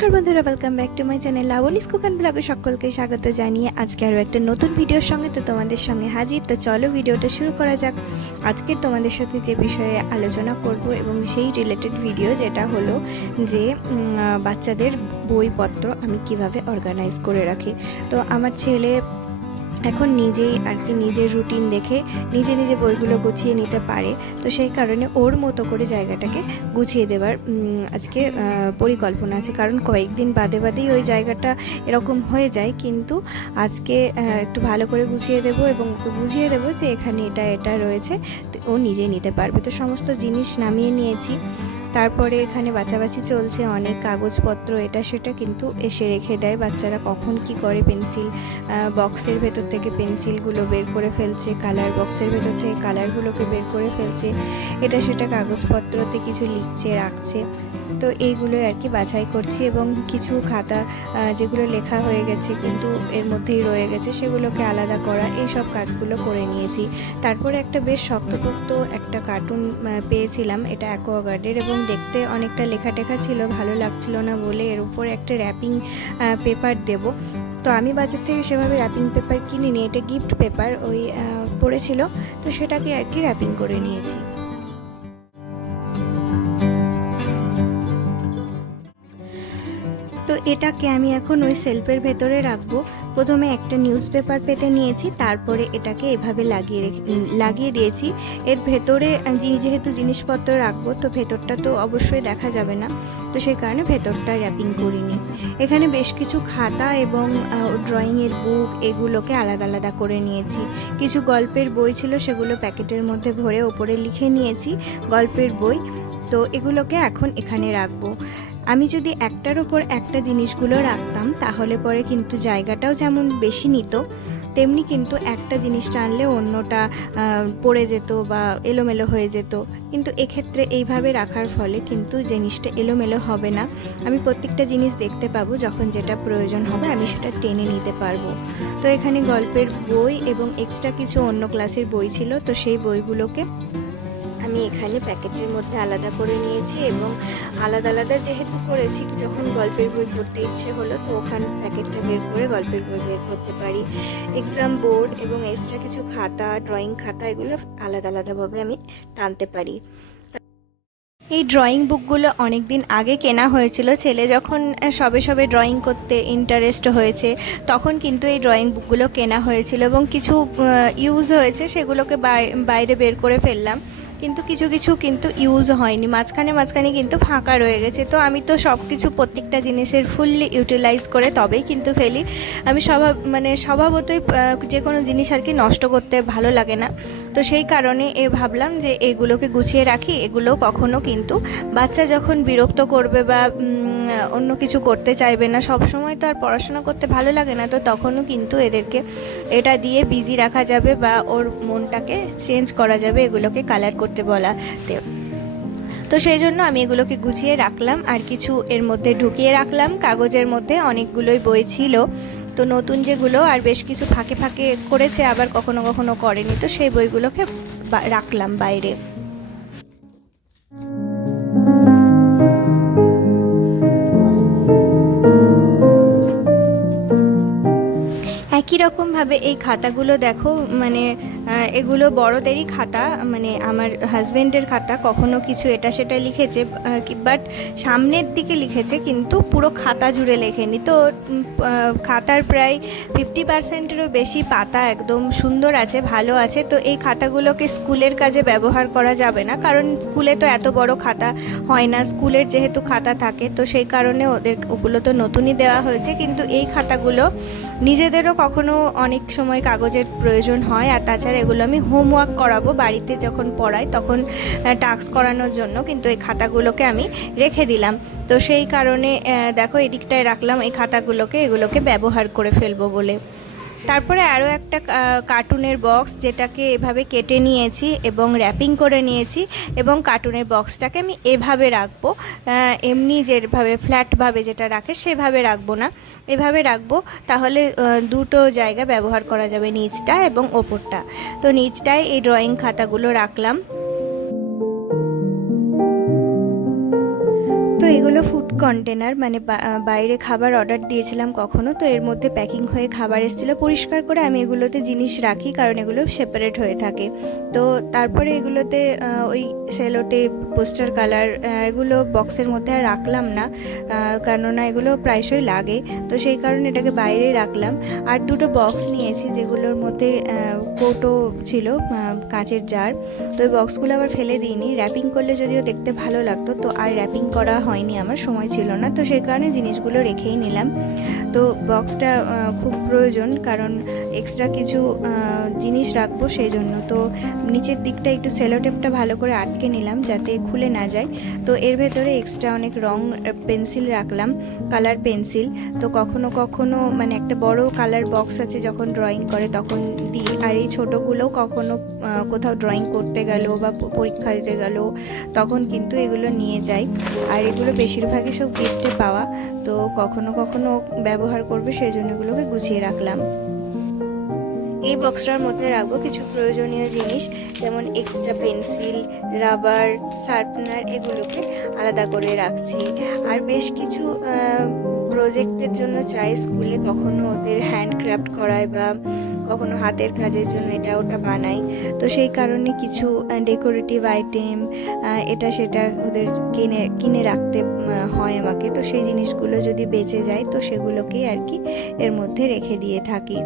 নমস্কার বন্ধুরা, welcome back to my channel Laboni's cook and ব্লগে সকলকে স্বাগত জানিয়ে আজকে আরও একটা নতুন ভিডিওর সঙ্গে তোমাদের সঙ্গে হাজির। তো চলো ভিডিওটা শুরু করা যাক। আজকে তোমাদের সাথে যে বিষয়ে আলোচনা করব এবং সেই রিলেটেড ভিডিও যেটা হলো যে বাচ্চাদের বইপত্র আমি কিভাবে অর্গানাইজ করে রাখি। তো আমার ছেলে এখন নিজেই আর কি নিজের রুটিন দেখে নিজে নিজে বইগুলো গুছিয়ে নিতে পারে। তো সেই কারণে ওর মতো করে জায়গাটাকে গুছিয়ে দেওয়ার আজকে পরিকল্পনা আছে, কারণ কয়েকদিন বাদে বাদেই ওই জায়গাটা এরকম হয়ে যায়। কিন্তু আজকে একটু ভালো করে গুছিয়ে দেবো এবং বুঝিয়ে দেবো যে এখানে এটা এটা রয়েছে, তো ও নিজেই নিতে পারবে। তো সমস্ত জিনিস নামিয়ে নিয়েছি। তারপরে এখানে বাছাবাছি চলছে, অনেক কাগজপত্র এটা সেটা কিন্তু এসে রেখে দেয়। বাচ্চারা কখন কি করে, পেন্সিল বক্সের ভেতর থেকে পেন্সিলগুলো বের করে ফেলছে, কালার বক্সের ভেতর থেকে কালারগুলোকে বের করে ফেলছে, এটা সেটা কাগজপত্রতে কিছু লিখছে রাখছে। তো এইগুলো আর কি বাছাই করছি এবং কিছু খাতা যেগুলো লেখা হয়ে গেছে কিন্তু এর মধ্যেই রয়ে গেছে সেগুলোকে আলাদা করা, এই সব কাজগুলো করে নিয়েছি। তারপরে একটা বেশ শক্তপোক্ত একটা কার্টুন পেয়েছিলাম, এটা অ্যাকোয়াগার্ডের, এবং দেখতে অনেকটা লেখা টেখা ছিল, ভালো লাগছিল না বলে এর উপরে একটা র্যাপিং পেপার দেব। তো আমি বাজার থেকে সেভাবে র্যাপিং পেপার কিনিনি, এটা গিফট পেপার ওই পড়েছিল, তো সেটাকে আর কি র্যাপিং করে নিয়েছি। তো এটাকে আমি এখন ওই সেলফের ভেতরে রাখবো। প্রথমে একটা নিউজ পেপার পেতে নিয়েছি, তারপরে এটাকে এভাবে লাগিয়ে দিয়েছি। এর ভেতরে যেহেতু জিনিসপত্র রাখবো তো ভেতরটা তো অবশ্যই দেখা যাবে না, তো সেই কারণে ভেতরটা র্যাপিং করিনি। এখানে বেশ কিছু খাতা এবং ড্রয়িংয়ের বুক এগুলোকে আলাদা আলাদা করে নিয়েছি। কিছু গল্পের বই ছিল, সেগুলো প্যাকেটের মধ্যে ভরে ওপরে লিখে নিয়েছি গল্পের বই। তো এগুলোকে এখন এখানে রাখবো। আমি যদি একটার ওপর একটা জিনিসগুলো রাখতাম তাহলে পরে কিন্তু জায়গাটাও যেমন বেশি নিত, তেমনি কিন্তু একটা জিনিস টানলে অন্যটা পড়ে যেত বা এলোমেলো হয়ে যেত। কিন্তু এক্ষেত্রে এইভাবে রাখার ফলে কিন্তু জিনিসটা এলোমেলো হবে না। আমি প্রত্যেকটা জিনিস দেখতে পাবো, যখন যেটা প্রয়োজন হবে আমি সেটা টেনে নিতে পারবো। তো এখানে গল্পের বই এবং এক্সট্রা কিছু অন্য ক্লাসের বই ছিল, তো সেই বইগুলোকে আমি এখানে প্যাকেটের মধ্যে আলাদা করে নিয়েছি এবং আলাদা আলাদা যেহেতু করেছি, যখন গল্পের বই পড়তে ইচ্ছে হলো তো ওখানে প্যাকেটটা বের করে গল্পের বই বের করতে পারি। এক্সাম বোর্ড এবং এক্সট্রা কিছু খাতা, ড্রয়িং খাতা, এগুলো আলাদা আলাদাভাবে আমি টানতে পারি। এই ড্রয়িং বুকগুলো অনেক দিন আগে কেনা হয়েছিল, ছেলে যখন সবে সবে ড্রয়িং করতে ইন্টারেস্ট হয়েছে তখন কিন্তু এই ড্রয়িং বুকগুলো কেনা হয়েছিল এবং কিছু ইউজ হয়েছে, সেগুলোকে বাইরে বের করে ফেললাম। কিন্তু কিছু কিছু কিন্তু ইউজ হয়নি, মাঝখানে কিন্তু ফাঁকা রয়ে গেছে। তো আমি তো সব কিছু প্রত্যেকটা জিনিসের ফুললি ইউটিলাইজ করে তবেই কিন্তু ফেলি। আমি স্বভাবতই যে কোনো জিনিস আর কি নষ্ট করতে ভালো লাগে না। তো সেই কারণে ভাবলাম যে এগুলোকে গুছিয়ে রাখি। এগুলো কখনো কিন্তু বাচ্চা যখন বিরক্ত করবে বা অন্য কিছু করতে চাইবে না, সব সময় তো আর পড়াশোনা করতে ভালো লাগে না, তো তখনও কিন্তু এদেরকে এটা দিয়ে বিজি রাখা যাবে বা ওর মনটাকে চেঞ্জ করা যাবে এগুলোকে কালার করতে বলাতে। তো সেই জন্য আমি এগুলোকে গুছিয়ে রাখলাম আর কিছু এর মধ্যে ঢুকিয়ে রাখলাম। কাগজের মধ্যে অনেকগুলোই বই ছিল, তো নতুন যেগুলো আর বেশ কিছু ফাঁকে ফাঁকে করেছে, আবার কখনো কখনো করেনি, তো সেই বইগুলোকে রাখলাম বাইরে। একই রকমভাবে এই খাতাগুলো দেখো, মানে এগুলো বড়দেরই খাতা, মানে আমার হাজব্যান্ডের খাতা। কখনো কিছু এটা সেটা লিখেছে, বাট সামনের দিকে লিখেছে কিন্তু পুরো খাতা জুড়ে লেখেনি। তো খাতার প্রায় 50%-এরও বেশি পাতা একদম সুন্দর আছে, ভালো আছে। তো এই খাতাগুলোকে স্কুলের কাজে ব্যবহার করা যাবে না, কারণ স্কুলে তো এত বড় খাতা হয় না, স্কুলের যেহেতু খাতা থাকে তো সেই কারণে ওগুলো তো নতুনই দেওয়া হয়েছে। কিন্তু এই খাতাগুলো নিজেদেরও কখনো অনেক সময় কাগজের প্রয়োজন হয়, আর তাছাড়া এগুলো আমি হোমওয়ার্ক করাবো বাড়িতে যখন পড়াই তখন টাস্ক করানোর জন্য, কিন্তু এই খাতাগুলোকে আমি রেখে দিলাম। তো সেই কারণে দেখো এদিকটায় রাখলাম এই খাতাগুলোকে, এগুলোকে ব্যবহার করে ফেলবো বলে। তারপরে আরও একটা কার্টুনের বক্স, যেটাকে এভাবে কেটে নিয়েছি এবং র্যাপিং করে নিয়েছি, এবং কার্টুনের বক্সটাকে আমি এভাবে রাখবো, এমনি যেভাবে ফ্ল্যাটভাবে যেটা রাখে সেভাবে রাখবো না, এভাবে রাখবো। তাহলে দুটো জায়গা ব্যবহার করা যাবে, নিচটা এবং ওপরটা। তো নিচটায় এই ড্রয়িং খাতাগুলো রাখলাম। তো এগুলো কন্টেনার, মানে বাইরে খাবার অর্ডার দিয়েছিলাম কখনো, তো এর মধ্যে প্যাকিং হয়ে খাবার এসেছিলো। পরিষ্কার করে আমি এগুলোতে জিনিস রাখি, কারণ এগুলো সেপারেট হয়ে থাকে। তো তারপরে এগুলোতে ওই সেলোটেপ, পোস্টার কালার, এগুলো বক্সের মধ্যে আর রাখলাম না, কেননা এগুলো প্রায়শই লাগে, তো সেই কারণে এটাকে বাইরেই রাখলাম। আর দুটো বক্স নিয়েছি যেগুলোর মধ্যে কৌটো ছিল, কাঁচের জার। তো ওই বক্সগুলো আবার ফেলে দিইনি, র্যাপিং করলে যদিও দেখতে ভালো লাগতো, তো আর র্যাপিং করা হয়নি, আমার সময় ছিল না, তো সেই কারণে জিনিসগুলো রেখেই নিলাম। তো বক্সটা খুব প্রয়োজন, কারণ এক্সট্রা কিছু জিনিস রাখবো সেই জন্য। তো নিচের দিকটা একটু সেলোটেপটা ভালো করে আটকে নিলাম যাতে খুলে না যায়। তো এর ভেতরে এক্সট্রা অনেক রং পেন্সিল রাখলাম, কালার পেন্সিল। তো কখনো কখনো মানে একটা বড় কালার বক্স আছে, যখন ড্রয়িং করে তখন দিই, আর এই ছোটোগুলোও কখনো কোথাও ড্রয়িং করতে গেল বা পরীক্ষা দিতে গেল তখন কিন্তু এগুলো নিয়ে যাই। আর এগুলো বেশিরভাগই সব গিফটে পাওয়া, তো কখনো কখনো ব্যবহার করবে সেই জন্য এগুলোকে গুছিয়ে রাখলাম। এই বক্সটার মধ্যে রাখবো কিছু প্রয়োজনীয় জিনিস, যেমন এক্সট্রা পেন্সিল, রাবার, শার্পনার, এগুলোকে আলাদা করে রাখছি। আর বেশ কিছু প্রজেক্টের জন্য চাই স্কুলে, কখনো ওদের হ্যান্ডক্রাফট করায় বা কখনো হাতের কাজের জন্য এটা ওটা বানাই, তো সেই কারণে কিছু ডেকোরেটিভ আইটেম এটা সেটা ওদের কিনে রাখতে হয় আমাকে। তো সেই জিনিসগুলো যদি বেঁচে যায় তো সেগুলোকেই আর কি এর মধ্যে রেখে দিয়ে থাকি।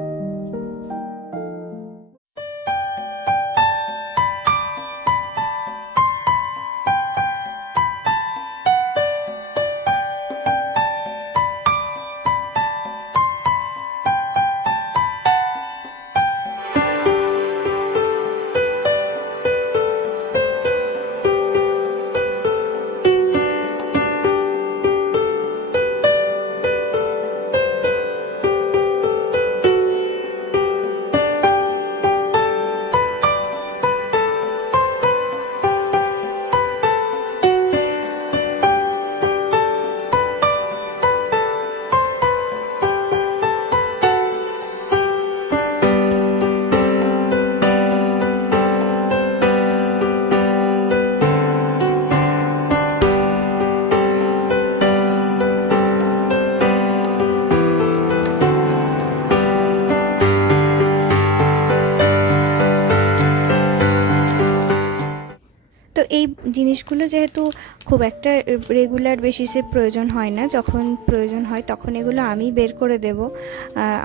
তো এই জিনিসগুলো যেহেতু খুব একটা রেগুলার বেসিসে প্রয়োজন হয় না, যখন প্রয়োজন হয় তখন এগুলো আমি বের করে দেব,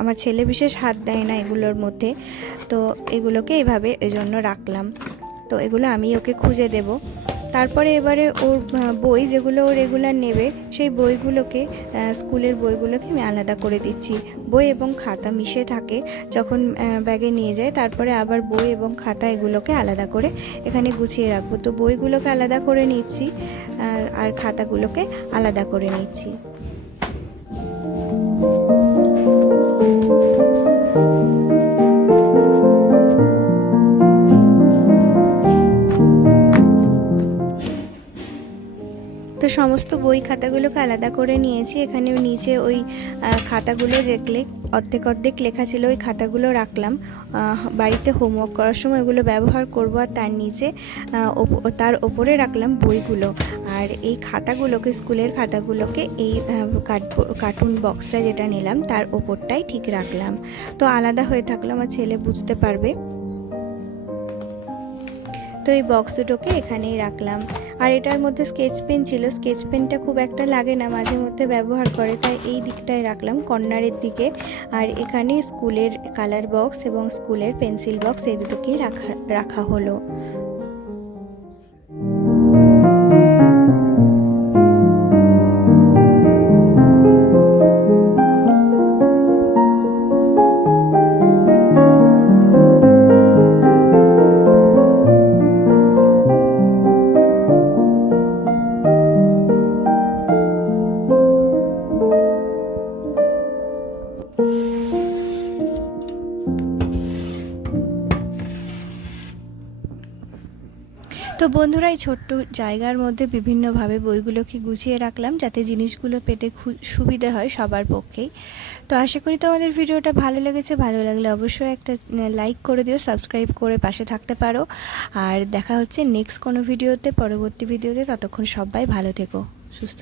আমার ছেলে বিশেষ হাত দেয় না এগুলোর মধ্যে। তো এগুলোকে এইভাবে এজন্য রাখলাম। তো এগুলো আমি ওকে খুঁজে দেব। তারপরে এবারে ওর বই যেগুলো ও রেগুলার নেবে সেই বইগুলোকে, স্কুলের বইগুলোকে আমি আলাদা করে দিচ্ছি। বই এবং খাতা মিশে থাকে যখন ব্যাগে নিয়ে যায়, তারপরে আবার বই এবং খাতা এগুলোকে আলাদা করে এখানে গুছিয়ে রাখবো। তো বইগুলোকে আলাদা করে নিচ্ছি আর খাতাগুলোকে আলাদা করে নিচ্ছি। তো সমস্ত বই খাতাগুলোকে আলাদা করে নিয়েছি। এখানে নিচে ওই খাতাগুলো দেখলে অর্ধেক অর্ধেক লেখা ছিল, ওই খাতাগুলো রাখলাম, বাড়িতে হোমওয়ার্ক করার সময় ওগুলো ব্যবহার করব। আর তার নিচে তার ওপরে রাখলাম বইগুলো। আর এই খাতাগুলোকে, স্কুলের খাতাগুলোকে এই কার্টুন বক্সটা যেটা নিলাম তার ওপরটাই ঠিক রাখলাম। তো আলাদা হয়ে থাকলো, আমার ছেলে বুঝতে পারবে। তো এই বক্স দুটোকে এখানেই রাখলাম। আর এটার মধ্যে স্কেচ পেন ছিল, স্কেচ পেনটা খুব একটা লাগে না, মাঝে মধ্যে ব্যবহার করে, তাই এই দিকটায় রাখলাম কর্নারের দিকে। আর এখানে স্কুলের কালার বক্স এবং স্কুলের পেন্সিল বক্স এই দুটোকেই রাখা হলো। তো বন্ধুরা, এই ছোট্ট জায়গার মধ্যে বিভিন্নভাবে বইগুলোকে গুছিয়ে রাখলাম যাতে জিনিসগুলো পেতে সুবিধা হয় সবার পক্ষেই। তো আশা করি তোমাদের ভিডিওটা ভালো লেগেছে। ভালো লাগলে অবশ্যই একটা লাইক করে দিও, সাবস্ক্রাইব করে পাশে থাকতে পারো। আর দেখা হচ্ছে নেক্সট কোনো ভিডিওতে, পরবর্তী ভিডিওতে। ততক্ষণ সবাই ভালো থেকো, সুস্থ।